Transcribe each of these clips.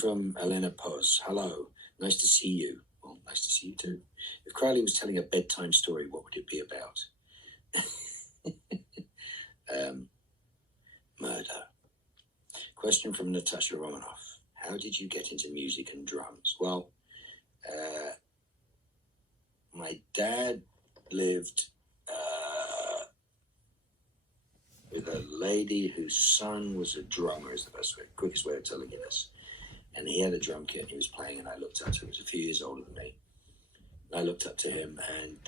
from Elena Poz. Hello, nice to see you. Well, nice to see you too. If Crowley was telling a bedtime story, what would it be about? Murder. Question from Natasha Romanoff. How did you get into music and drums? Well, my dad lived with a lady whose son was a drummer, is the quickest way of telling you this. And he had a drum kit and he was playing, and I looked up to him. He was a few years older than me. And I looked up to him, and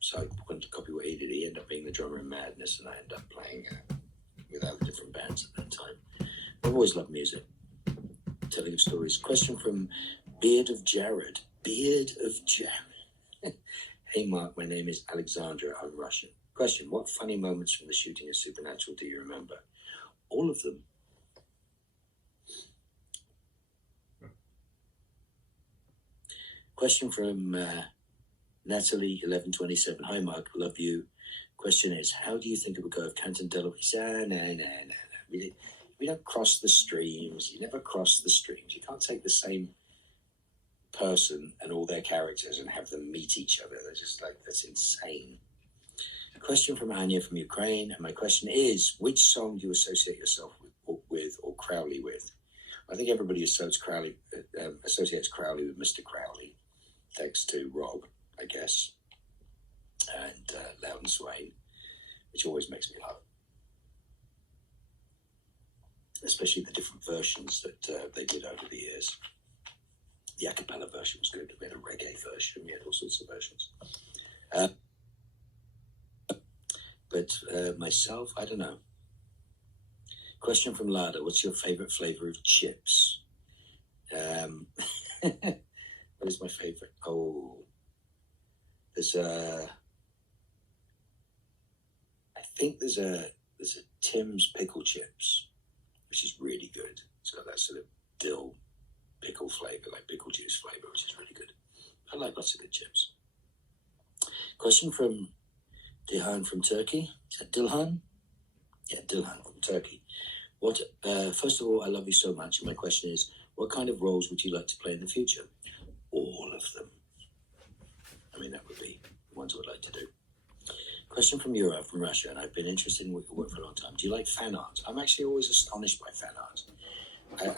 so I wanted to copy what he did. He ended up being the drummer in Madness, and I ended up playing with other different bands at that time. I've always loved music, telling of stories. Question from Beard of Jared. Beard of Jared. Hey Mark, my name is Alexandra. I'm Russian. Question, what funny moments from the shooting of Supernatural do you remember? All of them. Question from Natalie 1127. Hi Mark, love you. Question is, how do you think it would go if Canton Delaware? No. We don't cross the streams. You never cross the streams. You can't take the same person and all their characters and have them meet each other. They're just like, that's insane. A question from Anya from Ukraine, and my question is, which song do you associate yourself with or Crowley with? I think everybody associates Crowley with Mr. Crowley, thanks to Rob, I guess, and Loudon Swain, which always makes me laugh. Especially the different versions that they did over the years. The a cappella version was good. We had a reggae version. We had all sorts of versions. But myself, I don't know. Question from Lada. What's your favorite flavor of chips? What is my favorite? Oh, there's a Tim's pickle chips, which is really good. It's got that sort of dill pickle flavor, like pickle juice flavor, which is really good. I like lots of good chips. Question from Dilhan from Turkey. Is that Dilhan? Yeah, Dilhan from Turkey. First of all, I love you so much. And my question is, what kind of roles would you like to play in the future? All of them. I mean, that would be the ones I would like to do. Question from Yura from Russia, and I've been interested in your work for a long time. Do you like fan art? I'm actually always astonished by fan art.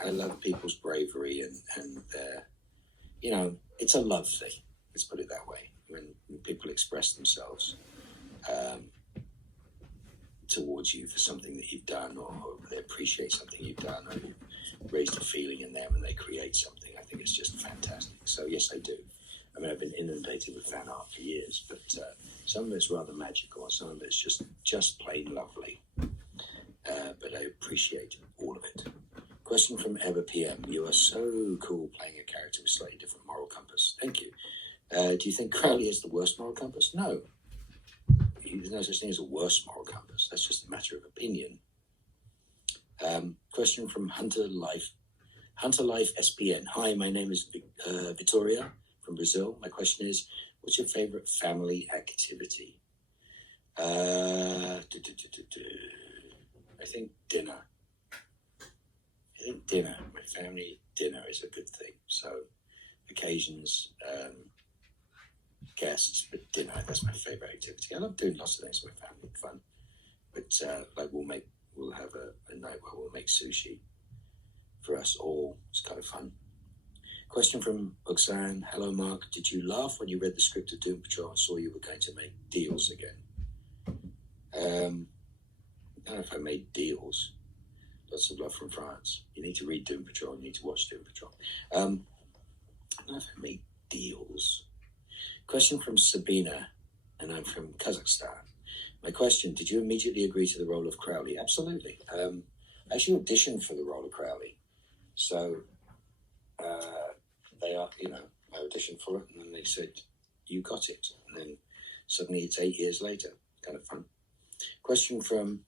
I love people's bravery and it's a love thing. Let's put it that way. When people express themselves towards you for something that you've done, or they appreciate something you've done, or you've raised a feeling in them and they create something, I think it's just fantastic. So yes, I do. I mean, I've been inundated with fan art for years, but some of it's rather magical, and some of it's just plain lovely. But I appreciate all of it. Question from Ever PM. You are so cool playing a character with slightly different moral compass. Thank you. Do you think Crowley has the worst moral compass? No. There's no such thing as a worse moral compass. That's just a matter of opinion. Question from Hunter Life SPN. Hi, my name is Victoria from Brazil. My question is, what's your favorite family activity? I think dinner. My family dinner is a good thing. So occasions, guests, but dinner, that's my favorite activity. I love doing lots of things with my family, fun. But we'll have a night where we'll make sushi for us all. It's kind of fun. Question from Oksana. Hello, Mark. Did you laugh when you read the script of Doom Patrol and saw you were going to make deals again? I don't know if I made deals. Lots of love from France. You need to read Doom Patrol. You need to watch Doom Patrol. I don't know if I made deals. Question from Sabina, and I'm from Kazakhstan. My question, did you immediately agree to the role of Crowley? Absolutely. I actually auditioned for the role of Crowley. So I auditioned for it, and then they said, you got it. And then suddenly it's 8 years later. Kind of fun. Question from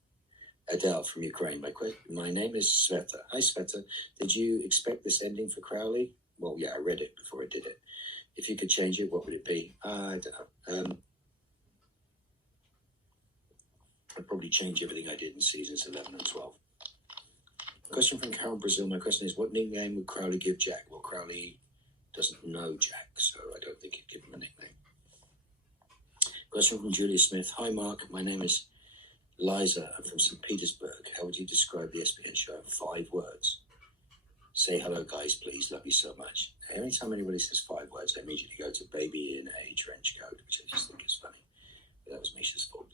Adele from Ukraine. My name is Sveta. Hi, Sveta. Did you expect this ending for Crowley? Well, yeah, I read it before I did it. If you could change it, what would it be? I don't know. I'd probably change everything I did in seasons 11 and 12. Question from Carol Brazil. My question is, what nickname would Crowley give Jack? Well, Crowley doesn't know Jack, so I don't think he'd give him a nickname. Question from Julia Smith. Hi, Mark. My name is Liza. I'm from St. Petersburg. How would you describe the SPN show in 5 words? Say hello, guys, please. Love you so much. Every time anybody says 5 words, I immediately go to baby in a trench coat, which I just think is funny. But that was Misha's fault.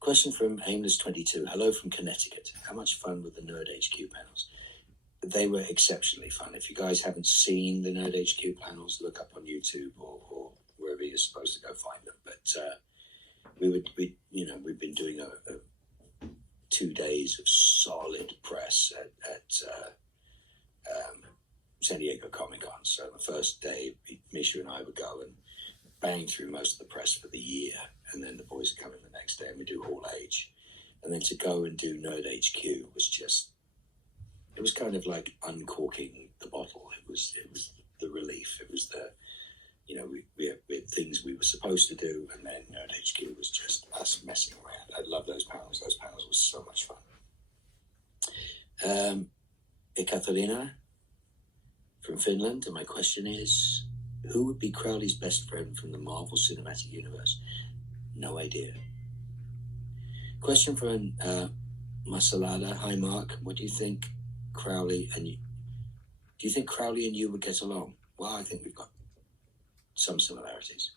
Question from Aimless22. Hello from Connecticut. How much fun were the Nerd HQ panels? They were exceptionally fun. If you guys haven't seen the Nerd HQ panels, look up on YouTube or wherever you're supposed to go find them. But we've been doing a 2 days of solid press at San Diego Comic-Con. So the first day, Misha and I would go and bang through most of the press for the year, and then the boys come in the next day and we do all age. And then to go and do Nerd HQ was just, it was kind of like uncorking the bottle. It was the relief. It was the, we had things we were supposed to do, and then Nerd HQ was just us messing around. I love those panels. Those panels were so much fun. Ekaterina from Finland, and my question is, who would be Crowley's best friend from the Marvel Cinematic Universe? No idea. Question from Masalada. Hi, Mark. What do you think Crowley and you? Do you think Crowley and you would get along? Well, I think we've got some similarities.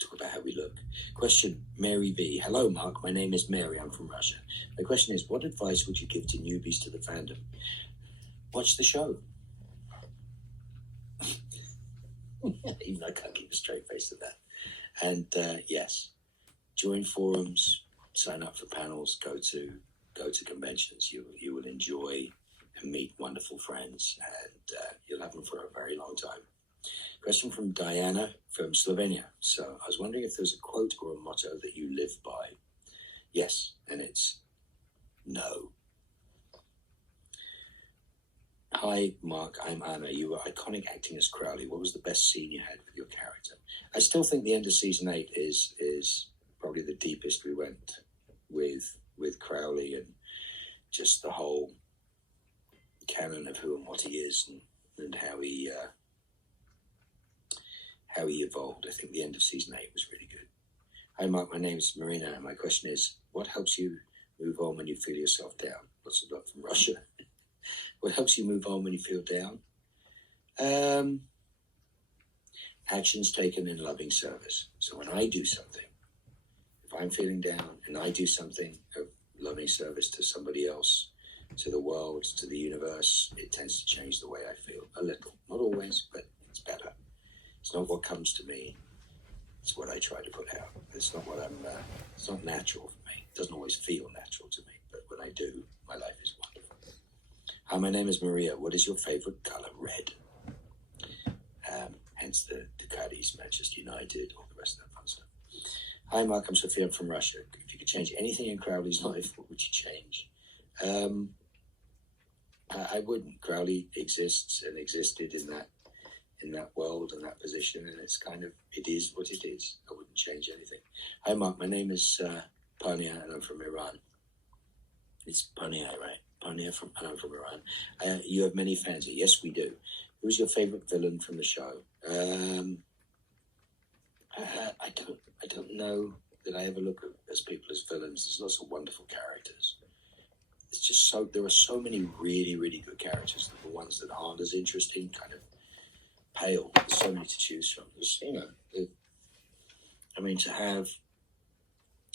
Talk about how we look. Question, Mary V. Hello, Mark. My name is Mary. I'm from Russia. My question is, what advice would you give to newbies to the fandom? Watch the show. Even I can't keep a straight face to that. And yes, join forums, sign up for panels, go to conventions. You will enjoy and meet wonderful friends, and you'll have them for a very long time. Question from Diana from Slovenia. So I was wondering if there's a quote or a motto that you live by. Yes, and it's no. Hi, Mark. I'm Anna. You were iconic acting as Crowley. What was the best scene you had with your character? I still think the end of season 8 is probably the deepest we went with Crowley, and just the whole canon of who and what he is, and how he evolved. I think the end of season 8 was really good. Hi, Mark. My name is Marina, and my question is, what helps you move on when you feel yourself down? Lots of love from Russia. What helps you move on when you feel down? Actions taken in loving service. So when I do something, if I'm feeling down and I do something of loving service to somebody else, to the world, to the universe, it tends to change the way I feel a little. Not always, but it's better. It's not what comes to me. It's what I try to put out. It's not what it's not natural for me. It doesn't always feel natural to me, but when I do, my life is wonderful. Hi, my name is Maria. What is your favorite color? Red. Hence the Ducatis, Manchester United, all the rest of that fun stuff. Hi, Mark. I'm Sophia. I'm from Russia. If you could change anything in Crowley's life, what would you change? I wouldn't. Crowley exists and existed in that world and that position, and it is what it is. I wouldn't change anything. Hi, Mark. My name is Pania, and I'm from Iran. It's Pania, right? Pania and I'm from Iran. You have many fans here. Yes, we do. Who's your favorite villain from the show? I don't know that I ever look at people as villains. There's lots of wonderful characters. It's just there are so many really, really good characters. The ones that aren't as interesting, kind of pale. There's so many to choose from.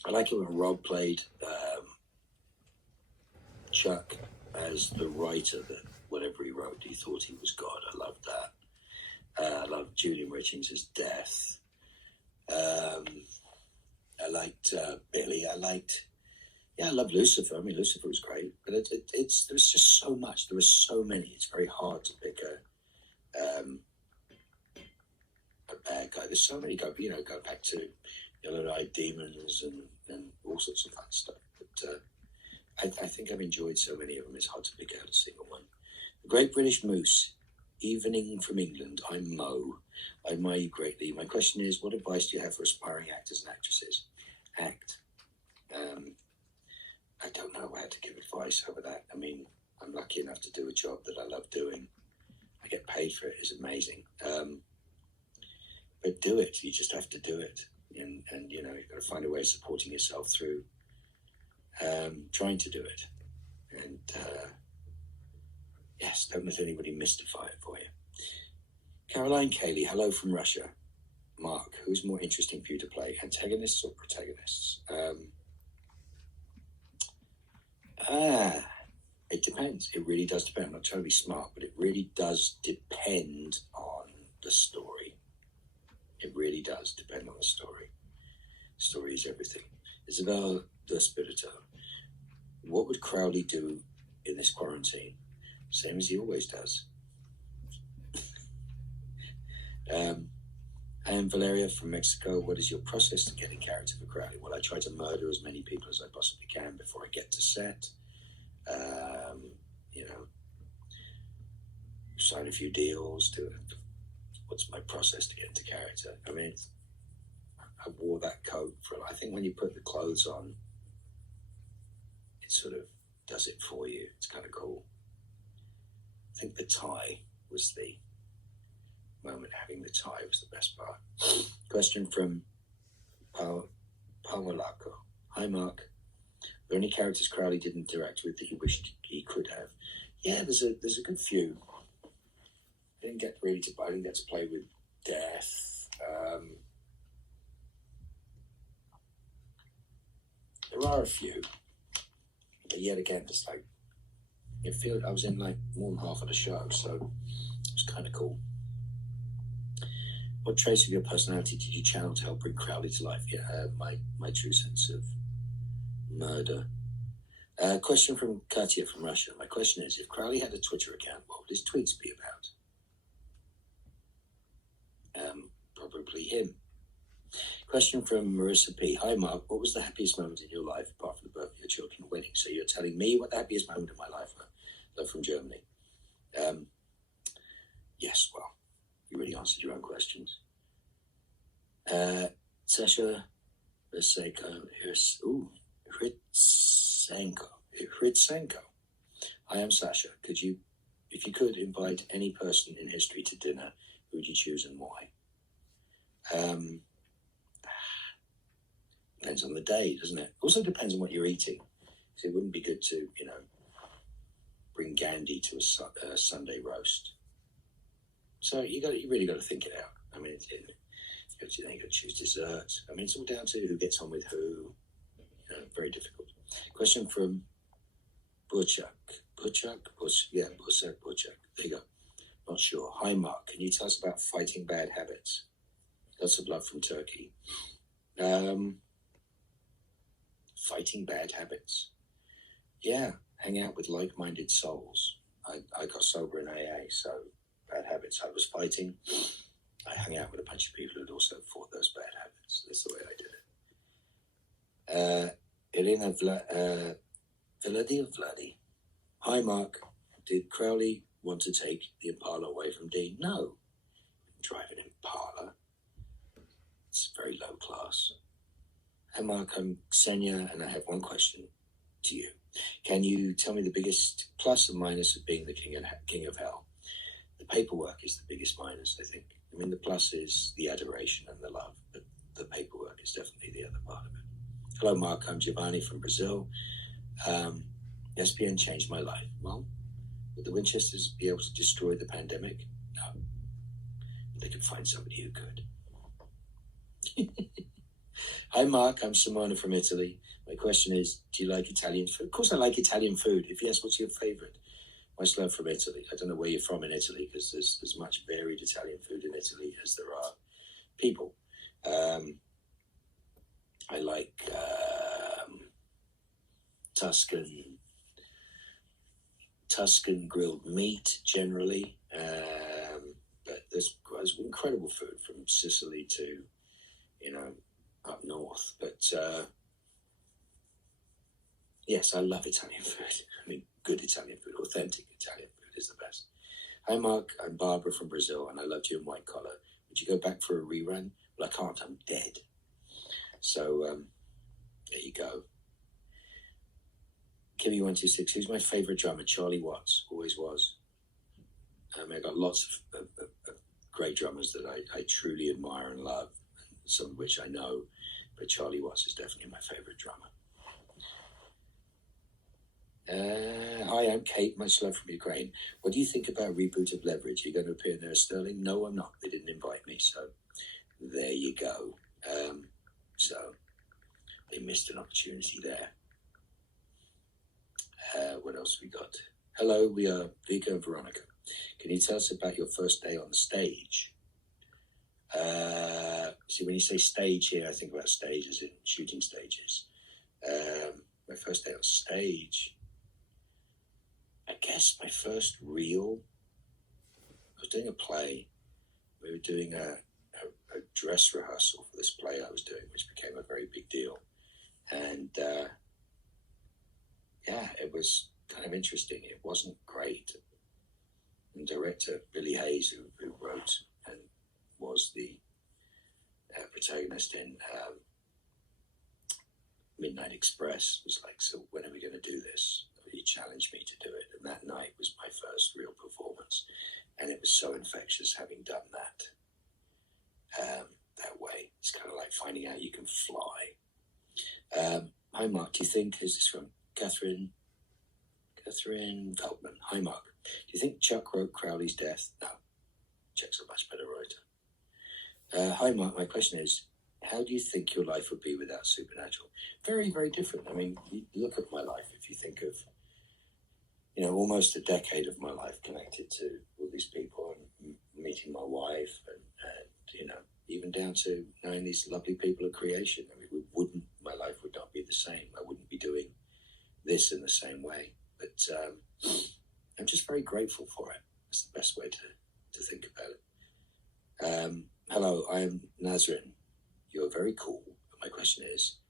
I like it when Rob played Chuck as the writer that whatever he wrote, he thought he was God. I love that. I love Julian Richings as Death. I liked Billy. I love Lucifer. I mean, Lucifer was great, but there's just so much. There are so many. It's very hard to pick a bad guy. There's so many. Go back to Yellow-Eyed Demons and all sorts of fun stuff. But I think I've enjoyed so many of them. It's hard to pick out a single one. The Great British Moose. Evening from England. I'm Mo. I admire you greatly. My question is, what advice do you have for aspiring actors and actresses? Act. I don't know how to give advice over that. I mean, I'm lucky enough to do a job that I love doing. I get paid for it. It's amazing. But do it. You just have to do it. And you know, you've got to find a way of supporting yourself through trying to do it. And yes, don't let anybody mystify it for you. Caroline Cayley, hello from Russia. Mark, who's more interesting for you to play, antagonists or protagonists? It depends. It really does depend. I'm not trying to be smart, but it really does depend on the story. It really does depend on the story. Story is everything. Isabel the Spirito, what would Crowley do in this quarantine? Same as he always does. And Valeria from Mexico, what is your process to get in character for Crowley? Well, I try to murder as many people as I possibly can before I get to set. You know, sign a few deals. What's my process to get into character? I mean, I wore that coat for, I think when you put the clothes on, it sort of does it for you. It's kind of cool. I think the tie was the moment. Having the tie was the best part. Question from Pawalako. Hi, Mark. Are there any characters Crowley didn't interact with that you wished he could have? Yeah, there's a good few. I didn't get to play with Death. There are a few, but yet again, it's like I was in like more than half of the show, so it was kind of cool. What traits of your personality did you channel to help bring Crowley to life? Yeah, my true sense of murder. Question from Katya from Russia. My question is, if Crowley had a Twitter account, what would his tweets be about? Probably him. Question from Marissa P. Hi, Mark. What was the happiest moment in your life, apart from the birth of your children and wedding? So you're telling me what the happiest moment in my life were? Love from Germany. Yes, well, you really answered your own questions. Sasha Hritsenko. Hritsenko. I am Sasha. If you could invite any person in history to dinner, who would you choose and why? Depends on the day, doesn't it? Also depends on what you're eating. So it wouldn't be good to, bring Gandhi to a Sunday roast. So you really got to think it out. I mean, you got to choose dessert. I mean, it's all down to who gets on with who. Very difficult. Question from Burchak. There you go. Not sure. Hi, Mark. Can you tell us about fighting bad habits? Lots of love from Turkey. Fighting bad habits. Yeah, hang out with like-minded souls. I got sober in AA, so bad habits. I was fighting. I hung out with a bunch of people who'd also fought those bad habits. That's the way I did it. Elena Vladi. Hi, Mark. Did Crowley want to take the Impala away from Dean? No. Drive an Impala. It's very low class. Hi, Mark. I'm Ksenia, and I have one question to you. Can you tell me the biggest plus and minus of being the king of hell? The paperwork is the biggest minus, I think. I mean, the plus is the adoration and the love, but the paperwork is definitely the other part of it. Hello, Mark. I'm Giovanni from Brazil. SPN changed my life. Well, would the Winchesters be able to destroy the pandemic? No. But they could find somebody who could. Hi, Mark. I'm Simona from Italy. My question is, do you like Italian food? Of course I like Italian food. If yes, what's your favorite? Much love from Italy. I don't know where you're from in Italy, because there's as much varied Italian food in Italy as there are people. I like Tuscan grilled meat generally, but there's incredible food from Sicily to, up north. But yes, I love Italian food. I mean, good Italian food, authentic Italian food is the best. Hi, Mark. I'm Barbara from Brazil, and I loved you in White Collar. Would you go back for a rerun? Well, I can't. I'm dead. So, there you go. Kimmy126, who's my favourite drummer? Charlie Watts, always was. I got lots of great drummers that I truly admire and love, some of which I know, but Charlie Watts is definitely my favourite drummer. Hi, I'm Kate, much love from Ukraine. What do you think about reboot of Leverage? Are you going to appear there as Sterling? No, I'm not. They didn't invite me, so there you go. So they missed an opportunity there. What else we got? Hello, we are Vika and Veronica. Can you tell us about your first day on the stage? See, when you say stage here, I think about stages in shooting stages. My first day on stage, I guess my first real, I was doing a play. We were doing a dress rehearsal for this play I was doing, which became a very big deal. And yeah, it was kind of interesting. It wasn't great. And director Billy Hayes, who wrote and was the protagonist in Midnight Express, was like, so when are we going to do this? He challenged me to do it. And that night was my first real performance. And it was so infectious having done that that way. It's kind of like finding out you can fly. Hi, Mark. Do you think, is this from Catherine Feldman? Hi, Mark. Do you think Chuck wrote Crowley's death? No. Chuck's a much better writer. Hi, Mark. My question is, how do you think your life would be without Supernatural? Very, very different. I mean, you look at my life, if you think of, almost a decade of my life connected to all these people and meeting my wife and even down to knowing these lovely people of creation. I mean, my life would not be the same. I wouldn't be doing this in the same way. But I'm just very grateful for it. That's the best way to think about it. Hello, I'm Nazrin. You're very cool. My question is,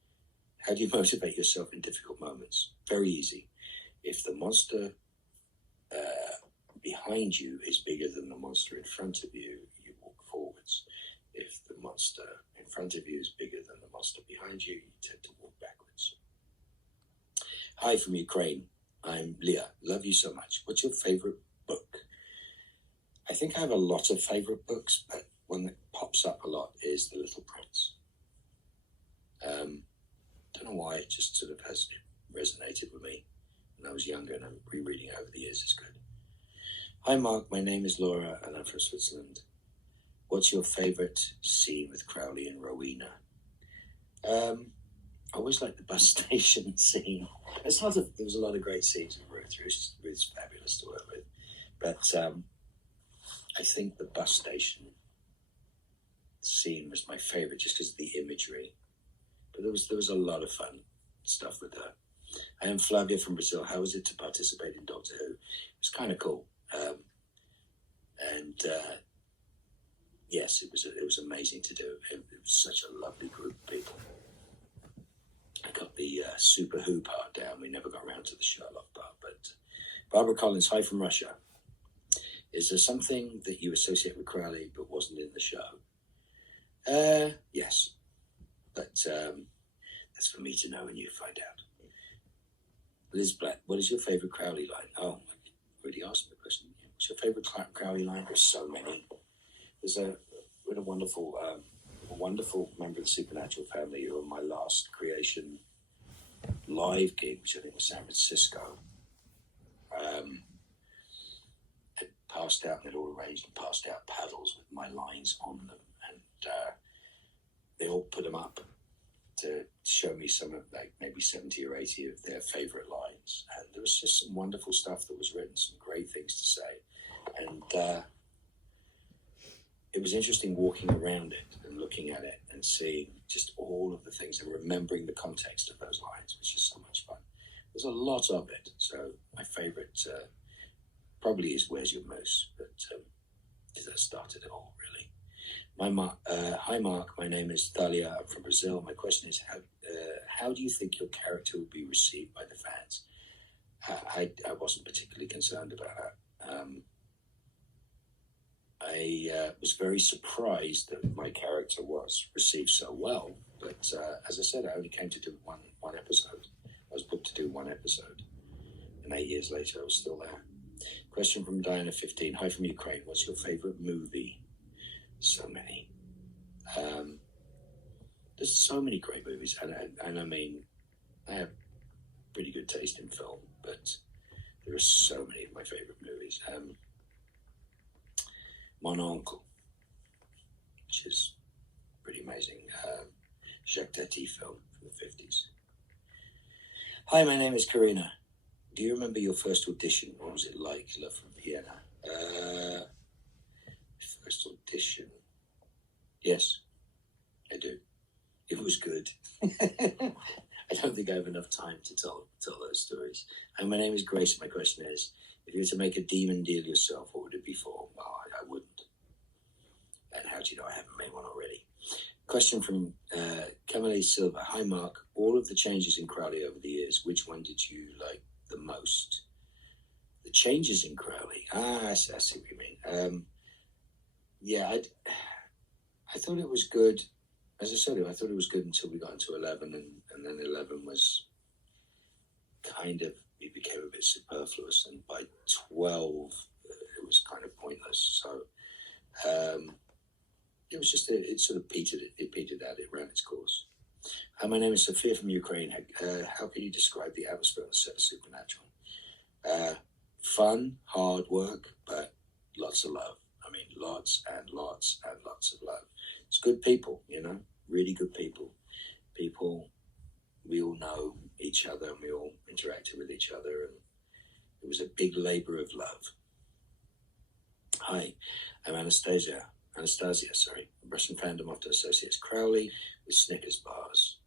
how do you motivate yourself in difficult moments? Very easy. If the monster behind you is bigger than the monster in front of you, you walk forwards. If the monster in front of you is bigger than the monster behind you, you tend to walk backwards. Hi from Ukraine. I'm Leah. Love you so much. What's your favorite book? I think I have a lot of favorite books, but one that pops up a lot is The Little Prince. Don't know why, it just sort of has resonated with me when I was younger, and I'm rereading it over the years. It's good. Hi, Mark. My name is Laura, and I'm from Switzerland. What's your favorite scene with Crowley and Rowena? I always like the bus station scene. There was a lot of great scenes with Ruth. Ruth's fabulous to work with. But I think the bus station scene was my favorite just because of the imagery. But there was a lot of fun stuff with her. I am Flavia from Brazil. How was it to participate in Doctor Who? It was kind of cool. Yes, it was amazing to do. It was such a lovely group of people. I got the Super Who part down. We never got around to the Sherlock part. But Barbara Collins, hi from Russia. Is there something that you associate with Crowley but wasn't in the show? Yes. But that's for me to know and you find out. Liz Black, what is your favourite Crowley line? Oh, I already asked the question. What's your favourite Crowley line? There's so many. There's a wonderful member of the Supernatural family who on my last creation live gig, which I think was San Francisco, had passed out, and they'd all arranged and passed out paddles with my lines on them, and they all put them up to show me some of, like, maybe 70 or 80 of their favourite lines. And there was just some wonderful stuff that was written, some great things to say. And it was interesting walking around it and looking at it and seeing just all of the things and remembering the context of those lines, which is so much fun. There's a lot of it. So my favourite probably is Where's Your Moose? But because that started it all, really. Hi, Mark. My name is Thalia. I'm from Brazil. My question is, how do you think your character will be received by the fans? I wasn't particularly concerned about that. was very surprised that my character was received so well. But as I said, I only came to do one episode. I was booked to do one episode. And 8 years later, I was still there. Question from Diana 15. Hi from Ukraine. What's your favorite movie? So many. There's so many great movies. And I mean, I have pretty good taste in film, but there are so many of my favorite movies. Mon Oncle, which is pretty amazing. Jacques Tati film from the 50s. Hi, my name is Karina. Do you remember your first audition? What was it like? Love from Vienna. First audition. Yes, I do. It was good. I don't think I have enough time to tell those stories. And my name is Grace. My question is, if you were to make a demon deal yourself, what would it be for? Well, I wouldn't. And how do you know I haven't made one already? Question from Camille Silva. Hi, Mark. All of the changes in Crowley over the years, which one did you like the most? The changes in Crowley? I see what you mean. Yeah, I thought it was good. As I said, I thought it was good until we got into 11, and then 11 was kind of, it became a bit superfluous, and by 12, it was kind of pointless. So it was just, it sort of petered out, it ran its course. Hi, my name is Sophia from Ukraine. How can you describe the atmosphere on the set of Supernatural? Fun, hard work, but lots of love. I mean, lots and lots and lots of love. It's good people, really good people. People, we all know each other and we all interacted with each other, and it was a big labor of love. Hi, I'm Anastasia, Russian Fandom often associates Crowley with Snickers bars.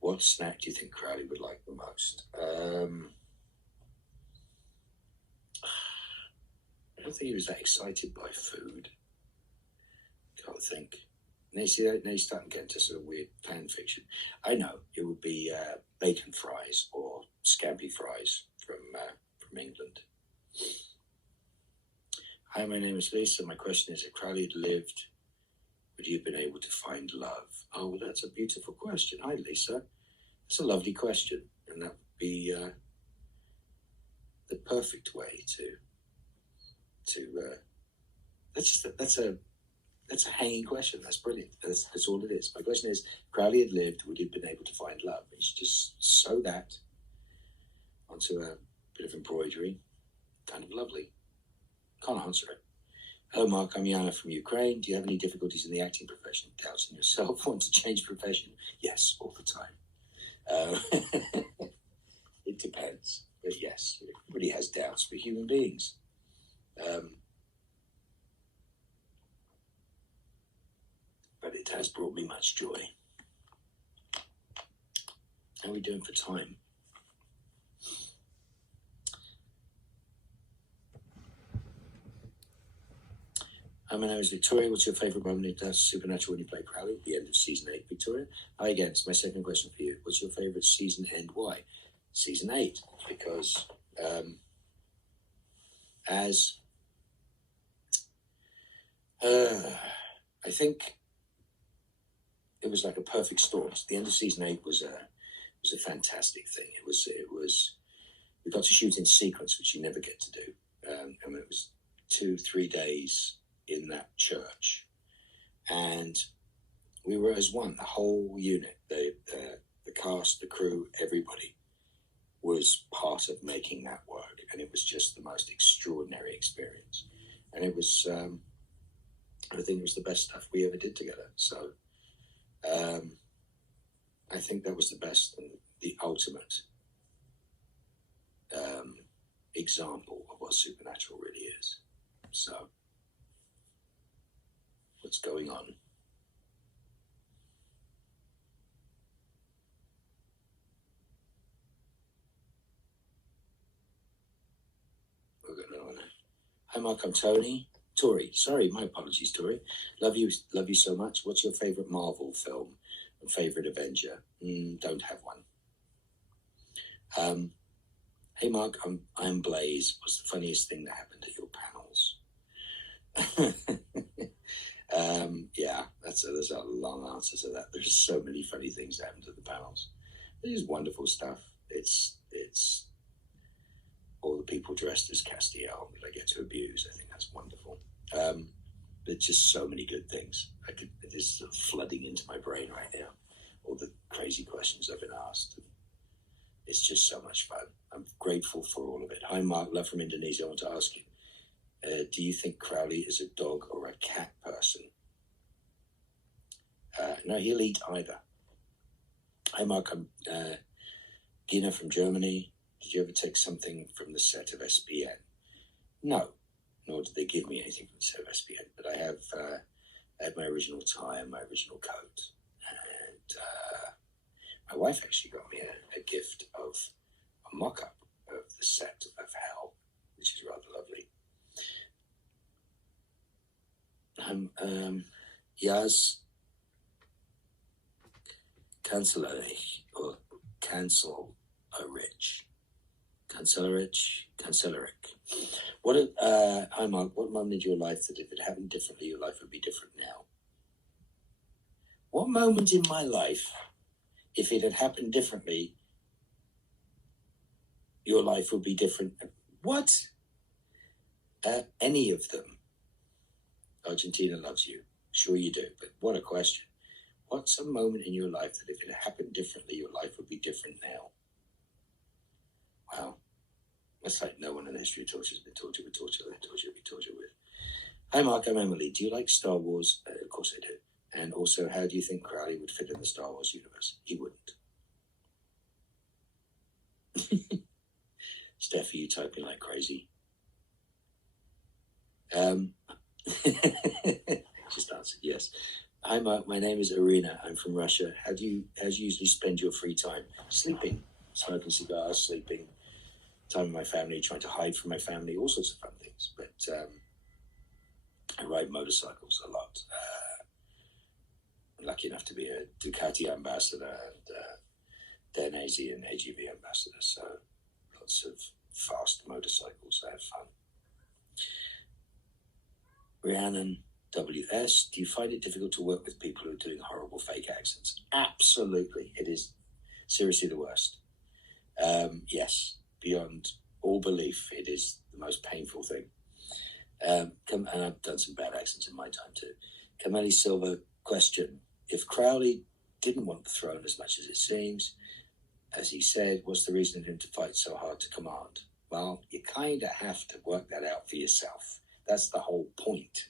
What snack do you think Crowley would like the most? I don't think he was that excited by food. Can't think. Now you're starting to get into sort of weird fan fiction. I know it would be bacon fries or scampi fries from England. Hi, my name is Lisa. My question is, if Crowley had lived, would you have been able to find love? Oh, well, that's a beautiful question. Hi, Lisa. That's a lovely question, and that would be the perfect way to. That's a hanging question. That's brilliant. That's all it is. My question is, if Crowley had lived, would he have been able to find love? It's just sew that onto a bit of embroidery. Kind of lovely. Can't answer it. Hello, Mark. I'm Yana from Ukraine. Do you have any difficulties in the acting profession? Doubts in yourself? Want to change profession? Yes, all the time. It depends. But yes, everybody has doubts. We're human beings. But it has brought me much joy. How are we doing for time? Hi, my name is Victoria. What's your favourite moment in Supernatural when you play Crowley at the end of season 8, Victoria? Hi again. It's my second question for you. What's your favourite season and why? Season 8, because I think it was like a perfect storm. The end of season 8 was a fantastic thing. It was we got to shoot in sequence, which you never get to do. And it was 2-3 days in that church, and we were as one. The whole unit, the cast, the crew, everybody was part of making that work, and it was just the most extraordinary experience. And it was, I think it was the best stuff we ever did together. So I think that was the best and the ultimate example of what Supernatural really is. So what's going on? We've got another one. Hi, Mark. I'm Tori. Sorry, my apologies, Tori. Love you so much. What's your favorite Marvel film and favorite Avenger? Don't have one. Hey, Mark. I'm Blaze. What's the funniest thing that happened at your panels? There's a long answer to that. There's so many funny things that happen to the panels. It's wonderful stuff. It's all the people dressed as Castiel that I get to abuse. I think that's wonderful. There's just so many good things. It is sort of flooding into my brain right now. All the crazy questions I've been asked. It's just so much fun. I'm grateful for all of it. Hi, Mark. Love from Indonesia. I want to ask you, do you think Crowley is a dog or a cat person? No, he'll eat either. Hi, Mark. I'm Gina from Germany. Did you ever take something from the set of SBN? No, nor did they give me anything from the set of SBN. But I had my original tie and my original coat. And my wife actually got me a gift of a mock-up of the set of Hell, which is rather lovely. Yaz Cancellerich or Cancellerich. Hi Mark, what moment in your life that if it happened differently, your life would be different now? What moment in my life, if it had happened differently, your life would be different? What? Any of them. Argentina loves you. Sure you do, but what a question. What's a moment in your life that if it happened differently, your life would be different now? Wow. That's like no one in the history of torture has been tortured with torture. They're tortured, be tortured with. Hi Mark, I'm Emily. Do you like Star Wars? Of course I do. And also, how do you think Crowley would fit in the Star Wars universe? He wouldn't. Steph, are you typing like crazy? Just answered yes. Hi Mark, my name is Arena. I'm from Russia. How do you usually spend your free time? Sleeping, smoking cigars, sleeping, time with my family, trying to hide from my family, all sorts of fun things. But I ride motorcycles a lot. I'm lucky enough to be a Ducati ambassador and Danesi and AGV ambassador. So lots of fast motorcycles. I have fun. Rhiannon WS, do you find it difficult to work with people who are doing horrible fake accents? Absolutely. It is seriously the worst. Yes, beyond all belief, it is the most painful thing. And I've done some bad accents in my time too. Kameli Silva, question. If Crowley didn't want the throne as much as it seems, as he said, what's the reason for him to fight so hard to command? Well, you kind of have to work that out for yourself. That's the whole point.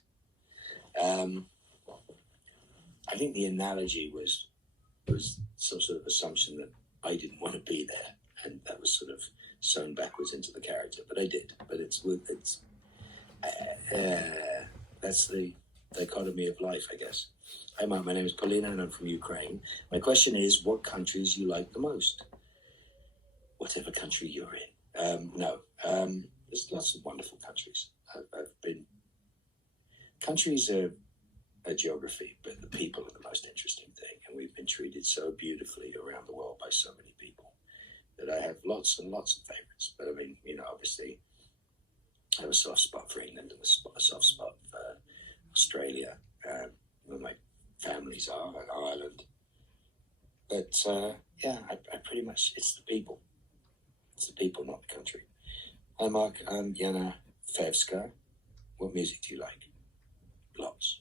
I think the analogy was some sort of assumption that I didn't want to be there, and that was sort of sewn backwards into the character. But I did. But that's the dichotomy of life, I guess. Hi, Mark. My name is Paulina, and I'm from Ukraine. My question is, what countries you like the most? Whatever country you're in. There's lots of wonderful countries. I've been. Countries are a geography, but the people are the most interesting thing. And we've been treated so beautifully around the world by so many people that I have lots and lots of favorites. But I mean, obviously I have a soft spot for England and a soft spot for Australia, where my families are, and Ireland. But I pretty much, it's the people. It's the people, not the country. Hi, Mark. I'm Yana Fevska. What music do you like? Lots.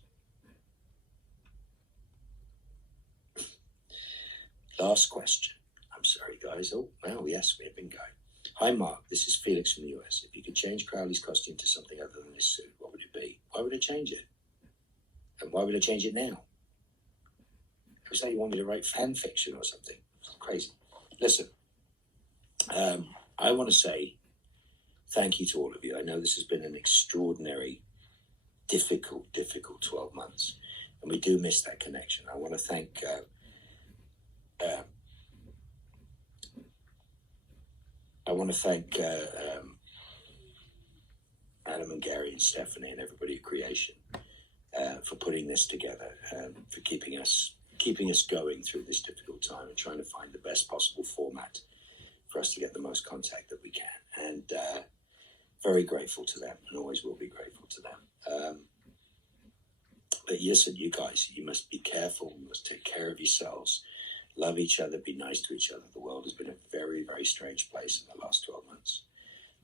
Last question. I'm sorry, guys. Oh, wow, yes, we have been going. Hi, Mark. This is Felix from the US. If you could change Crowley's costume to something other than his suit, what would it be? Why would I change it? And why would I change it now? It was like you want me to write fan fiction or something. It's crazy. Listen, I want to say thank you to all of you. I know this has been an extraordinary, difficult 12 months, and we do miss that connection. I want to thank Adam and Gary and Stephanie and everybody at Creation for putting this together, for keeping us going through this difficult time and trying to find the best possible format for us to get the most contact that we can. And very grateful to them, and always will be grateful to them. But listen, you guys, you must be careful. You must take care of yourselves. Love each other. Be nice to each other. The world has been a very, very strange place in the last 12 months.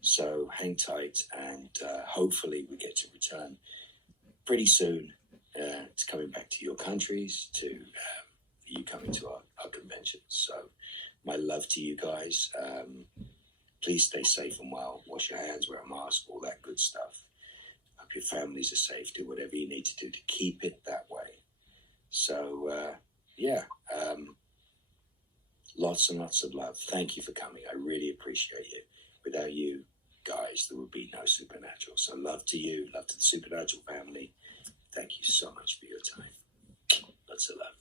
So hang tight, and hopefully we get to return pretty soon to coming back to your countries, to you coming to our conventions. So my love to you guys. Please stay safe and well. Wash your hands, wear a mask, all that good stuff. Hope your families are safe. Do whatever you need to do to keep it that way. So, lots and lots of love. Thank you for coming. I really appreciate you. Without you guys, there would be no Supernatural. So love to you. Love to the Supernatural family. Thank you so much for your time. Lots of love.